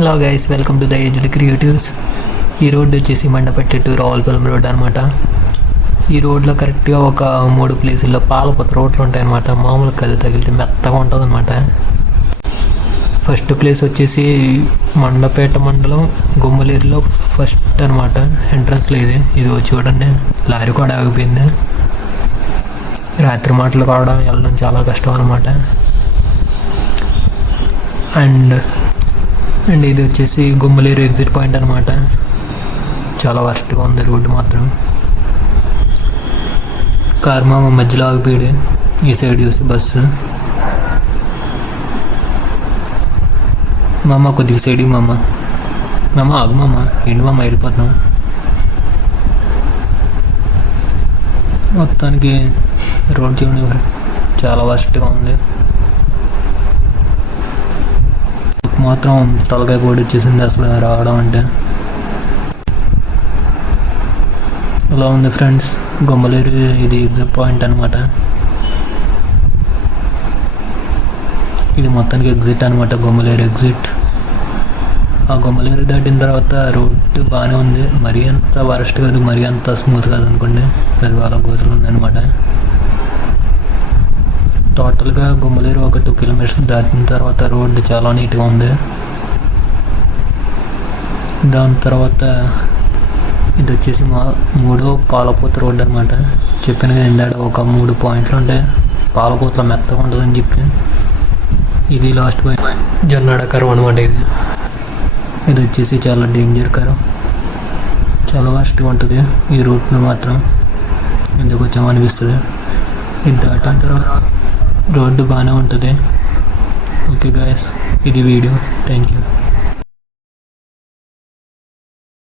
Hello guys, welcome to the aged creatives. ఈ road వచ్చేసి మండపట్టి to Ravulapalem road అనమాట. ఈ రోడ్లో కరెక్ట్గా ఒక 3 ప్లేసుల్లో పాలపత్ర రోడ్లు ఉంటాయన్నమాట. మామూలు కళ్ళు తగిలితే మెత్తగా ఉంటుంది అనమాట. ఫస్ట్ ప్లేస్ వచ్చేసి మండపేట మండలం గుమ్మలేరులో ఫస్ట్ అనమాట. ఎంట్రన్స్లో ఇది చూడండి, లారీ కూడా ఆగిపోయింది. రాత్రి మాటలు కావడం వెళ్ళడం చాలా కష్టం అనమాట. అండ్ ఇది వచ్చేసి గుమ్మలేరు ఎగ్జిట్ పాయింట్ అనమాట. చాలా వర్స్ట్గా ఉంది రోడ్డు మాత్రం. కారు మామ మధ్యలో ఆగిపోయాడు. ఈ సైడ్ చూసి బస్సు మామ కొద్దిగా సైడ్ మామ ఆగు మామ. ఏంటి మామ వెళ్ళిపోతున్నాం. మొత్తానికి రోడ్ చూడండి చాలా వర్స్ట్గా ఉంది. మాత్రం తలకాయ పొడి వచ్చేసింది అసలు రావడం అంటే. ఇలా ఉంది ఫ్రెండ్స్ గుమ్మలేరు. ఇది ఎగ్జిట్ పాయింట్ అనమాట. ఇది మొత్తానికి ఎగ్జిట్ అనమాట, గుమ్మలేరు ఎగ్జిట్. ఆ గుమ్మలేరు దాటిన తర్వాత రోడ్డు బాగానే ఉంది. మరీ అంత వరస్ట్ కాదు, మరీ అంత స్మూత్ కాదు అనుకోండి. పెద్దవాళ్ళ గోతులు ఉందన్నమాట. టోటల్గా గుమ్మలేరు ఒక 2 కిలోమీటర్స్ దాటిన తర్వాత రోడ్డు చాలా నీట్గా ఉంది. దాని తర్వాత ఇది వచ్చేసి మా 3వ పాలపూత రోడ్డు అనమాట. చెప్పాను కదా ఇందాక ఒక 3 పాయింట్లు ఉంటాయి. పాలపూతలో మెత్తగా ఉంటుందని చెప్పి ఇది లాస్ట్ పాయింట్. జొన్నాడ కరువు అనమాట. ఇది వచ్చేసి చాలా డేంజర్ కరువు, చాలా వర్స్ట్గా ఉంటుంది ఈ రూట్లో మాత్రం. ఎందుకు వచ్చామనిపిస్తుంది. ఇది దాటిన తర్వాత రోడ్డు బాగానే ఉంటుంది. ఓకే గాయస్, ఇది వీడియో. Thank you.